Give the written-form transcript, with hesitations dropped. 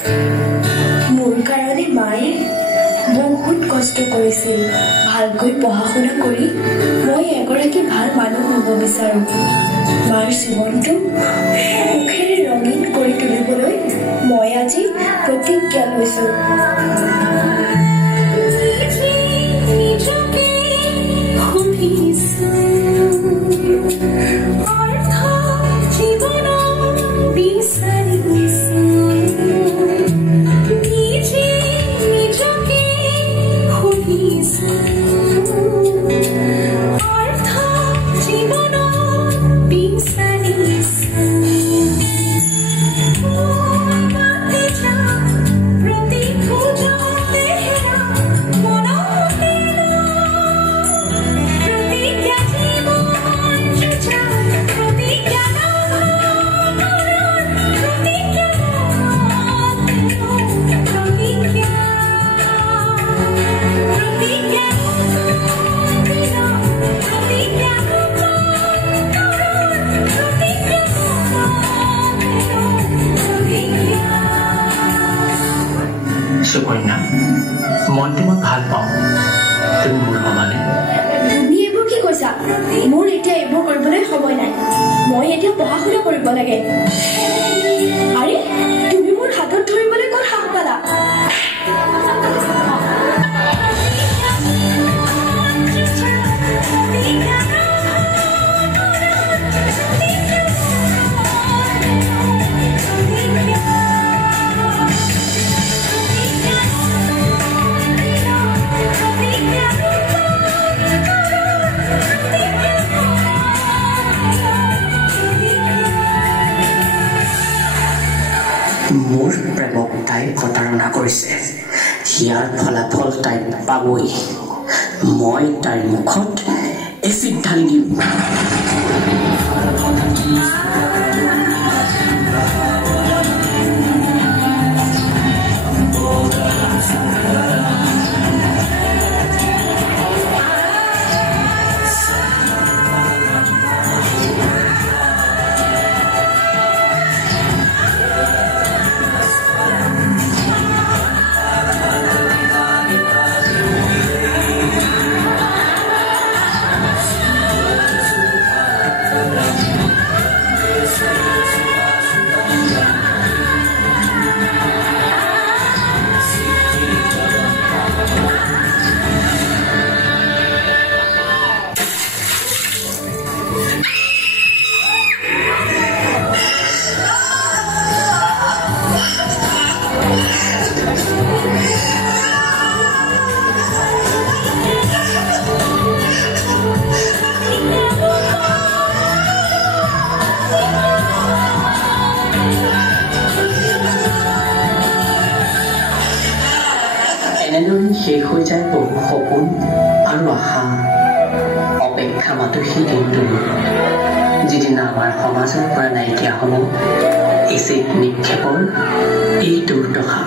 মোৰ কাৰণে মায়ে বহুত কষ্ট কৰিছিল। ভালকৈ পঢ়া শুনা কৰি মই এগৰাকী ভাল মানুহ হ'ব বিচাৰোঁ। মাৰ জীৱনটো সুখেৰে ৰঙীন কৰি তুলিবলৈ মই আজি প্ৰতিজ্ঞা লৈছোঁ। সুকন্যা, মনটো মই ভাল পাওঁ। তুমি মোৰ হ'বানে? তুমি এইবোৰ কি কৈছা? মোৰ এতিয়া এইবোৰ কৰিবলৈ সময় নাই। মই এতিয়া পঢ়া শুনা কৰিব লাগে। আৰে তুমি মোৰ হাতত ধৰিবলৈ ক'ত সাহস পালা? মোৰ প্ৰেমক তাই প্ৰতাৰণা কৰিছে। ইয়াৰ ফলাফল তাই পাবই। মই তাইৰ মুখত এচিড ঢালি দিম। এনেদৰে শেষ হৈ যায় বহু সপোন আৰু আশা। অপেক্ষা মাতো সেই দিনটো, যিদিনা আমাৰ সমাজৰ পৰা নাইকিয়া হ'ব এচিড নিক্ষেপৰ এই দুৰ্দশা।